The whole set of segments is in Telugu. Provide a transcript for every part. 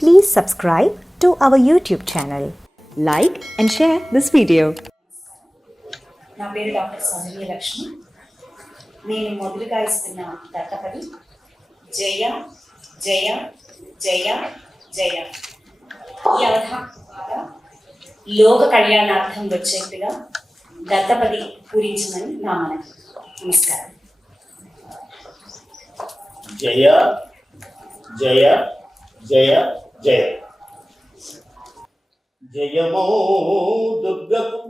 Please subscribe to our YouTube channel. Like and share this video. నా పేరు డాక్టర్ సంజయ లక్ష్మి. నేను మొదలుగా ఇస్తున్న దత్తపది జయ జయ జయ జయ. ఈ అవధానం ద్వారా లోక కళ్యాణార్థం వచ్చేట్టుగా దత్తపది పూరించమని నా మనకి నమస్కారం. జయ జయ జయ జయ. జయమో దుర్గకు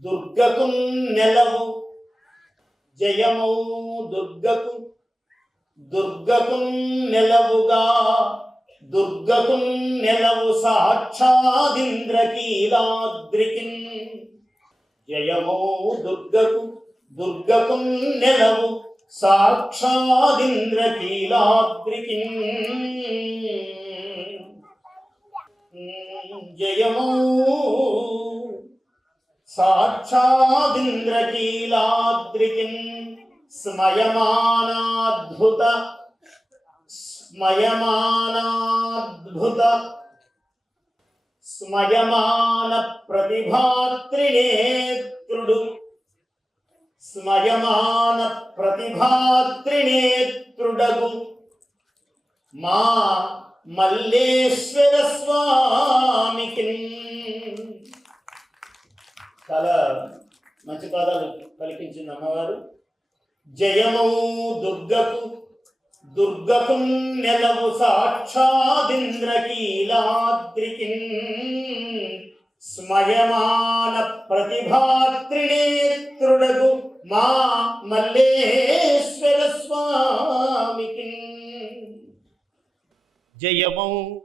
దుర్గకు నెలవు. జయమో దుర్గకు దుర్గకు నెలవుగా. దుర్గకు నెలవు సాక్షాదింద్రకీలాద్రికి. జయమో దుర్గకు దుర్గకు నెలవు సాక్షాదింద్రకీలాద్రికి. జయమో సాక్షాదింద్రకీలాద్రికి స్మయమానాద్భుత స్మయమానాద్భుత స్మయమాన ప్రతిభాత్రినేత్రుడు స్మయమాన ప్రతిభాత్రినేత్రుడగు మా మల్లేశ్వర స్వామికి చాలా మంచి పాదాలు పలికించింది అమ్మవారు. జయమౌ దుర్గకు దుర్గకు నెలవు సాక్షాదింద్రకీలాద్రికి. స్మయమాన ప్రతిభాత్రినేత్రుడగు మా మల్లే జయమౌ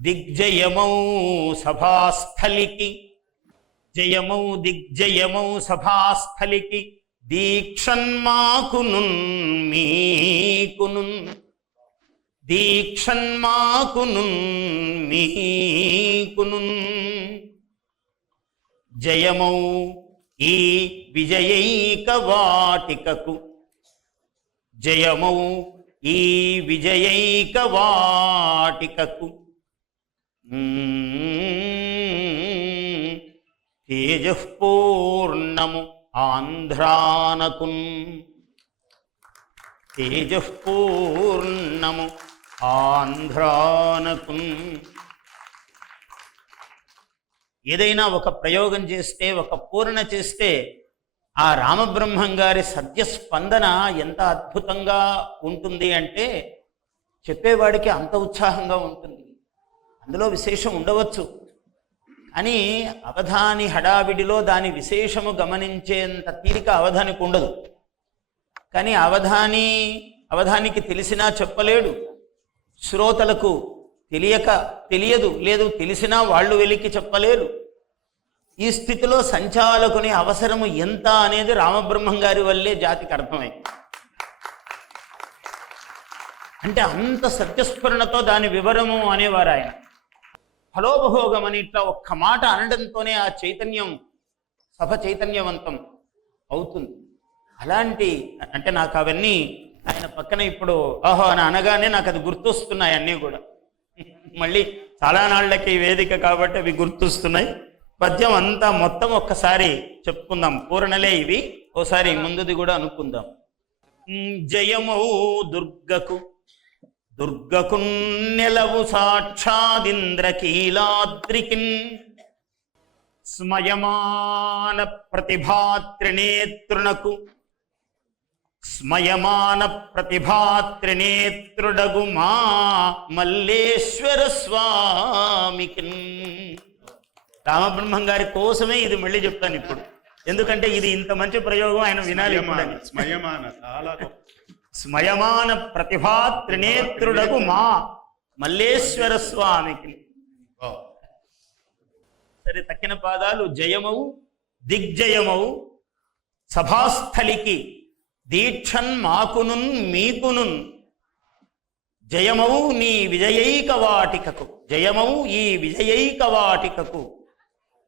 దిగ్జయమౌ సభాస్థలికి. జయమౌ దిగ్జయమౌ సభాస్థలికి. దీక్షన్మాకునున్ మీకునున్ దీక్షన్మాకునున్ మీకునున్. జయమౌ ఈ విజయైక వాటికకు. జయమౌ ఈ విజయైక వాటికకు. తేజఃపూర్ణము ఆంధ్రానకున్. తేజఃపూర్ణము ఆంధ్రానకున్. ఏదైనా ఒక ప్రయోగం చేస్తే ఒక పూర్ణ చేస్తే ఆ రామబ్రహ్మం గారి సద్యస్పందన ఎంత అద్భుతంగా ఉంటుంది అంటే చెప్పేవాడికి అంత ఉత్సాహంగా ఉంటుంది. అందులో విశేషం ఉండవచ్చు. అని అవధాని హడావిడిలో దాని విశేషము గమనించేంత తీరిక అవధానికి ఉండదు. కానీ అవధాని అవధానికి తెలిసినా చెప్పలేడు. శ్రోతలకు తెలియక తెలియదు లేదు తెలిసినా వాళ్ళు వెలికి చెప్పలేరు. ఈ స్థితిలో సంచాలకుని అవసరము ఎంత అనేది రామబ్రహ్మం గారి వల్లే జాతికి అర్థమైంది. అంటే అంత సత్యస్ఫురణతో దాని వివరము అనేవారు ఆయన. ఫలోపభోగం అని ఇట్లా ఒక్క మాట అనడంతోనే ఆ చైతన్యం సభ చైతన్యవంతం అవుతుంది. అలాంటి అంటే నాకు అవన్నీ ఆయన పక్కన ఇప్పుడు ఓహో అని అనగానే నాకు అది గుర్తొస్తున్నాయి అన్నీ కూడా. మళ్ళీ చాలా నాళ్ళకి వేదిక కాబట్టి అవి గుర్తొస్తున్నాయి. పద్యం అంతా మొత్తం ఒక్కసారి చెప్పుకుందాం. పూర్ణలే ఇవి. ఓసారి ముందుది కూడా అనుకుందాం. జయమౌ దుర్గకు దుర్గకు నెలవు సాక్షాదింద్రకీలాద్రికిన్ స్మయమాన ప్రతిభాత్రినేత్రునకు స్మయమాన ప్రతిభాత్రినేత్రుడగు మా మల్లేశ్వర స్వామికిన్. రామబ్రహ్మం గారి కోసమే ఇది మళ్ళీ చెప్తాను ఇప్పుడు. ఎందుకంటే ఇది ఇంత మంచి ప్రయోగం ఆయన వినాలి. స్మయమాన ప్రతిభా త్రినేత్రుడగు మా మల్లేశ్వర స్వామికి. సరే తక్కిన పాదాలు జయమవు దిగ్జయమవు సభాస్థలికి దీక్షన్ మాకునున్ మీకునున్. జయమవు నీ విజయైక వాటికకు జయమవు ఈ విజయైక వాటికకు